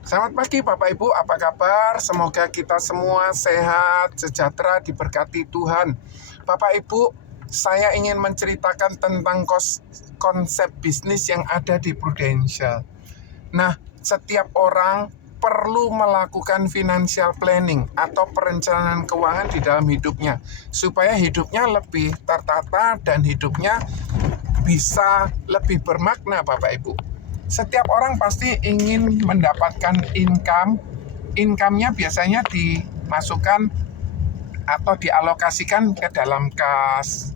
Selamat pagi Bapak Ibu, apa kabar? Semoga kita semua sehat, sejahtera, diberkati Tuhan. Bapak Ibu, saya ingin menceritakan tentang konsep bisnis yang ada di Prudential. Nah, setiap orang perlu melakukan financial planning atau perencanaan keuangan di dalam hidupnya, supaya hidupnya lebih tertata dan hidupnya bisa lebih bermakna, Bapak Ibu. Setiap orang pasti ingin mendapatkan income-nya biasanya dimasukkan atau dialokasikan ke dalam kas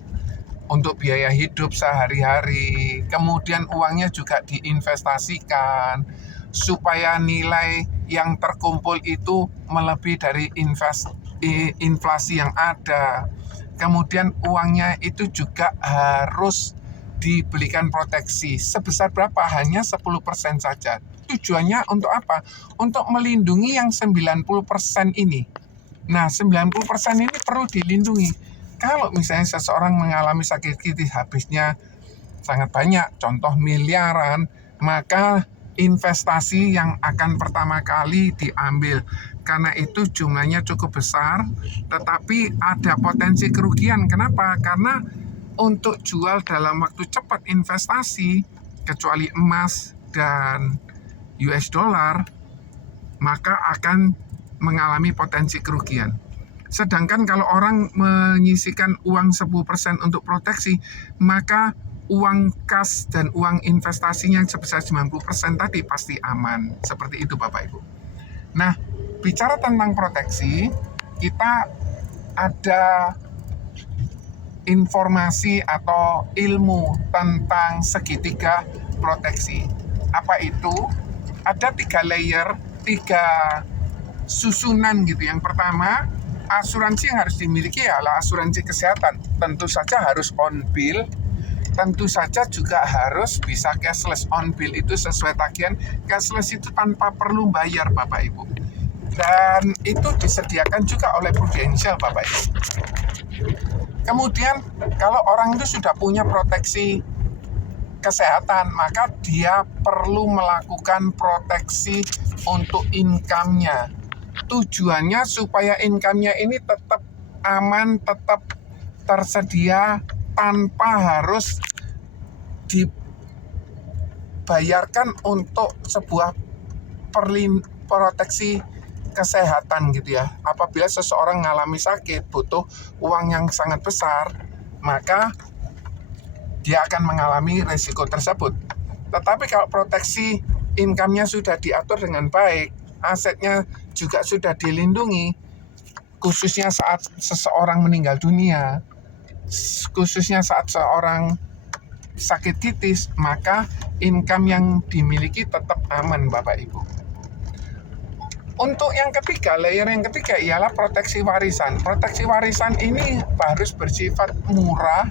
untuk biaya hidup sehari-hari. Kemudian uangnya juga diinvestasikan supaya nilai yang terkumpul itu melebihi dari inflasi yang ada. Kemudian uangnya itu juga harus dibelikan proteksi. Sebesar berapa? Hanya 10% saja. Tujuannya untuk apa? Untuk melindungi yang 90% ini. Nah, 90% ini perlu dilindungi. Kalau misalnya seseorang mengalami sakit kritis, habisnya sangat banyak, contoh miliaran, maka investasi yang akan pertama kali diambil. Karena itu jumlahnya cukup besar, tetapi ada potensi kerugian. Kenapa? Karena untuk jual dalam waktu cepat investasi, kecuali emas dan US dollar, maka akan mengalami potensi kerugian. Sedangkan kalau orang menyisikan uang 10% untuk proteksi, maka uang kas dan uang investasinya sebesar 90% tadi pasti aman. Seperti itu Bapak Ibu. Nah, bicara tentang proteksi, kita ada informasi atau ilmu tentang segitiga proteksi. Apa itu? Ada 3 layer, 3 susunan gitu. Yang pertama, asuransi yang harus dimiliki adalah asuransi kesehatan. Tentu saja harus on bill, tentu saja juga harus bisa cashless. On bill itu sesuai tagihan, cashless itu tanpa perlu bayar Bapak Ibu. Dan itu disediakan juga oleh Prudential Bapak Ibu. Kemudian kalau orang itu sudah punya proteksi kesehatan, maka dia perlu melakukan proteksi untuk income-nya. Tujuannya supaya income-nya ini tetap aman, tetap tersedia tanpa harus dibayarkan untuk sebuah proteksi kesehatan gitu ya. Apabila seseorang mengalami sakit, butuh uang yang sangat besar, maka dia akan mengalami risiko tersebut. Tetapi kalau proteksi income-nya sudah diatur dengan baik, asetnya juga sudah dilindungi, khususnya saat seseorang meninggal dunia, khususnya saat seorang sakit kritis, maka income yang dimiliki tetap aman Bapak Ibu. Untuk yang ketiga, layer yang ketiga ialah proteksi warisan. Proteksi warisan ini harus bersifat murah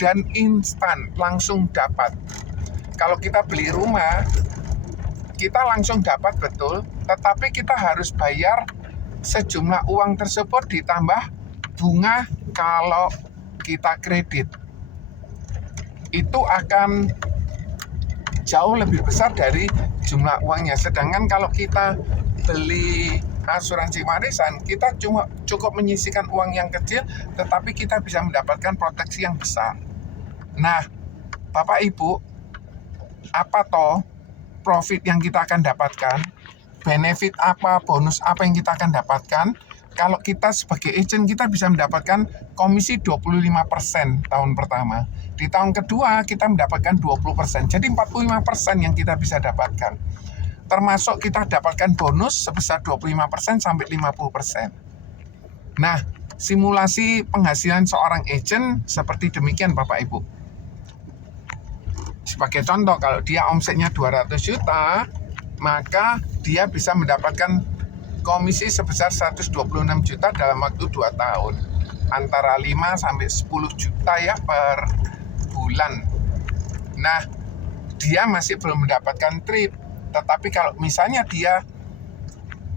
dan instan, langsung dapat. Kalau kita beli rumah, kita langsung dapat betul, tetapi kita harus bayar sejumlah uang tersebut ditambah bunga kalau kita kredit. Itu akan jauh lebih besar dari jumlah uangnya. Sedangkan kalau kita beli asuransi warisan, kita cuma cukup menyisikan uang yang kecil, tetapi kita bisa mendapatkan proteksi yang besar. Nah, Bapak Ibu, apa toh profit yang kita akan dapatkan? Benefit apa, bonus apa yang kita akan dapatkan? Kalau kita sebagai agent, kita bisa mendapatkan komisi 25% tahun pertama. Di tahun kedua, kita mendapatkan 20%. Jadi 45% yang kita bisa dapatkan. Termasuk kita dapatkan bonus sebesar 25% sampai 50%. Nah, simulasi penghasilan seorang agent seperti demikian Bapak Ibu. Sebagai contoh, kalau dia omsetnya 200 juta, maka dia bisa mendapatkan komisi sebesar 126 juta dalam waktu 2 tahun. Antara 5 sampai 10 juta ya per bulan. Nah, dia masih belum mendapatkan trip. Tetapi kalau misalnya dia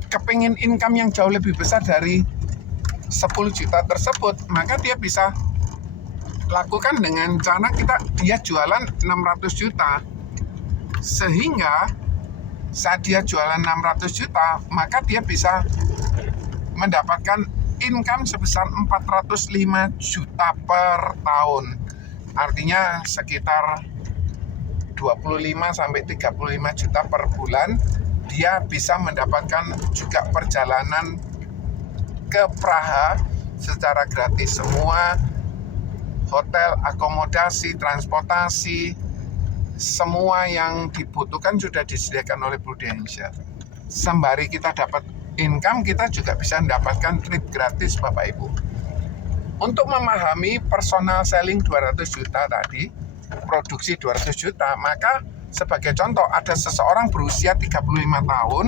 kepingin income yang jauh lebih besar dari 10 juta tersebut, maka dia bisa lakukan dengan cara dia jualan 600 juta. Sehingga saat dia jualan 600 juta, maka dia bisa mendapatkan income sebesar 405 juta per tahun. Artinya sekitar 25 sampai 35 juta per bulan. Dia bisa mendapatkan juga perjalanan ke Praha secara gratis. Semua hotel, akomodasi, transportasi, semua yang dibutuhkan sudah disediakan oleh Prudential. Sembari kita dapat income, kita juga bisa mendapatkan trip gratis Bapak Ibu. Untuk memahami personal selling 200 juta tadi, produksi 200 juta, maka sebagai contoh ada seseorang berusia 35 tahun,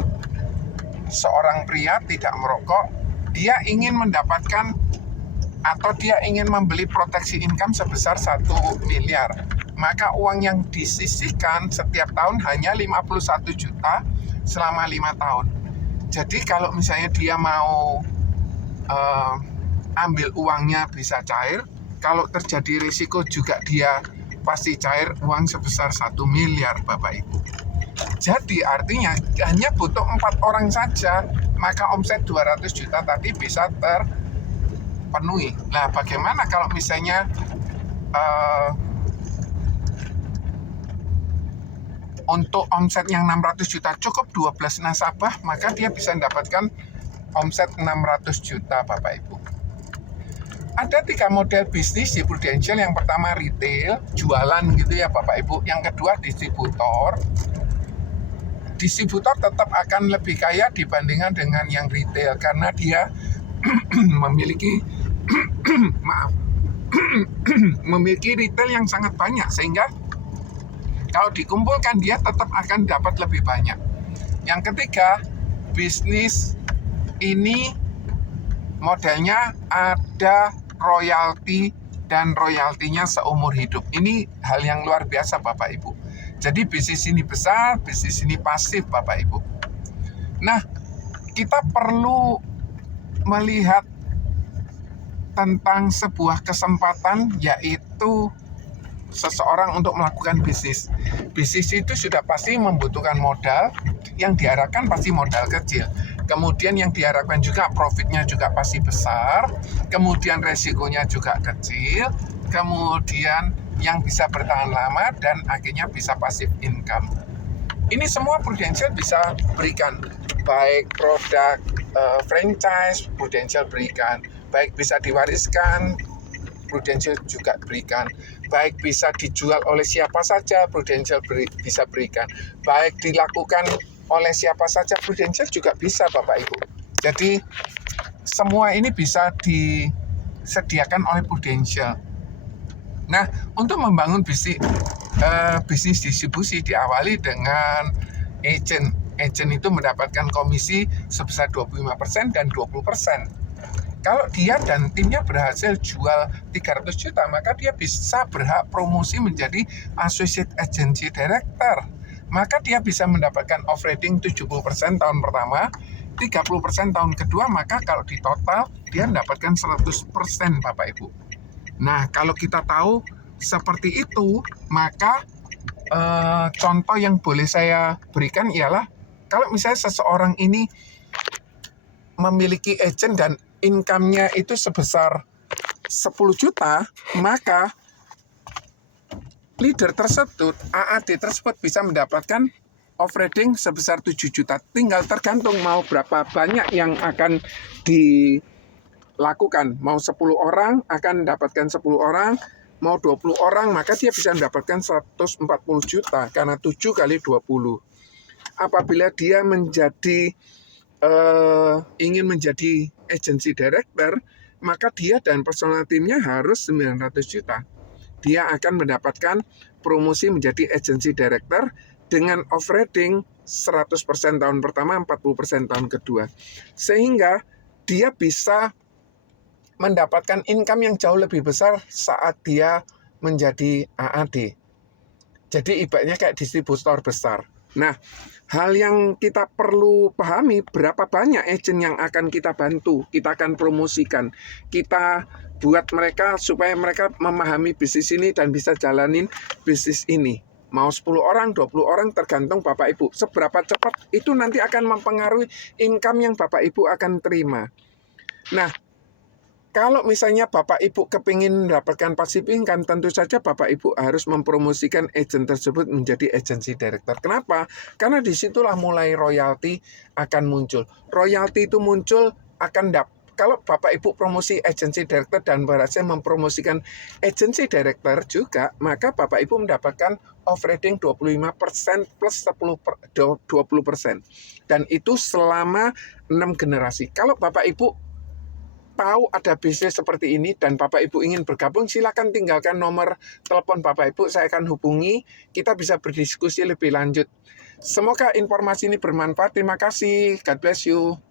seorang pria tidak merokok, dia ingin mendapatkan atau dia ingin membeli proteksi income sebesar 1 miliar. Maka uang yang disisihkan setiap tahun hanya 51 juta selama 5 tahun. Jadi kalau misalnya dia mau ambil uangnya bisa cair, kalau terjadi risiko juga dia pasti cair uang sebesar 1 miliar Bapak Ibu. Jadi artinya hanya butuh 4 orang saja, maka omset 200 juta tadi bisa terpenuhi. Nah, bagaimana kalau misalnya untuk omset yang 600 juta cukup 12 nasabah, maka dia bisa mendapatkan omset 600 juta Bapak Ibu. Ada 3 model bisnis di Prudential. Yang pertama retail, jualan gitu ya Bapak Ibu. Yang kedua distributor. Distributor tetap akan lebih kaya dibandingkan dengan yang retail karena dia memiliki memiliki retail yang sangat banyak, sehingga kalau dikumpulkan dia tetap akan dapat lebih banyak. Yang ketiga, bisnis ini modelnya ada royalti dan royaltinya seumur hidup. Ini hal yang luar biasa Bapak Ibu. Jadi bisnis ini besar, bisnis ini pasif Bapak Ibu. Nah, kita perlu melihat tentang sebuah kesempatan, yaitu seseorang untuk melakukan bisnis. Bisnis itu sudah pasti membutuhkan modal, yang diharapkan pasti modal kecil. Kemudian yang diharapkan juga profitnya juga pasti besar, kemudian resikonya juga kecil, kemudian yang bisa bertahan lama, dan akhirnya bisa passive income. Ini semua Prudential bisa berikan, baik produk franchise Prudential berikan, baik bisa diwariskan Prudential juga berikan, baik bisa dijual oleh siapa saja Prudential bisa berikan, baik dilakukan oleh siapa saja Prudential juga bisa Bapak Ibu. Jadi semua ini bisa disediakan oleh Prudential. Nah, untuk membangun bisnis distribusi diawali dengan agent. Agent itu mendapatkan komisi sebesar 25% dan 20%. Kalau dia dan timnya berhasil jual 300 juta, maka dia bisa berhak promosi menjadi Associate Agency Director. Maka dia bisa mendapatkan off rating 70% tahun pertama, 30% tahun kedua, maka kalau di total dia mendapatkan 100% Bapak Ibu. Nah, kalau kita tahu seperti itu, maka contoh yang boleh saya berikan ialah kalau misalnya seseorang ini memiliki agent dan income-nya itu sebesar 10 juta, maka leader tersebut, AAD tersebut bisa mendapatkan off rating sebesar 7 juta. Tinggal tergantung mau berapa banyak yang akan dilakukan. Mau 10 orang akan mendapatkan 10 orang, mau 20 orang maka dia bisa mendapatkan 140 juta karena 7 kali 20. Apabila dia ingin menjadi agency director, maka dia dan personal timnya harus 900 juta. Dia akan mendapatkan promosi menjadi agency director dengan off rating 100% tahun pertama, 40% tahun kedua. Sehingga dia bisa mendapatkan income yang jauh lebih besar saat dia menjadi AAD. Jadi ibaratnya kayak distributor besar. Nah, hal yang kita perlu pahami, berapa banyak agent yang akan kita bantu, kita akan promosikan, kita buat mereka supaya mereka memahami bisnis ini dan bisa jalanin bisnis ini. mau 10 orang, 20 orang, tergantung Bapak Ibu. Seberapa cepat itu nanti akan mempengaruhi income yang Bapak Ibu akan terima. Nah, kalau misalnya Bapak Ibu kepingin mendapatkan passive income, tentu saja Bapak Ibu harus mempromosikan agent tersebut menjadi agency director. Kenapa? Karena disitulah mulai royalti akan muncul. Royalti itu muncul akan kalau Bapak Ibu promosi agency director dan berhasil mempromosikan agency director juga, maka Bapak Ibu mendapatkan off-rating 25% plus 20%. Dan itu selama 6 generasi. Kalau Bapak Ibu tahu ada bisnis seperti ini dan Bapak Ibu ingin bergabung, silakan tinggalkan nomor telepon Bapak Ibu, saya akan hubungi, kita bisa berdiskusi lebih lanjut. Semoga informasi ini bermanfaat. Terima kasih. God bless you.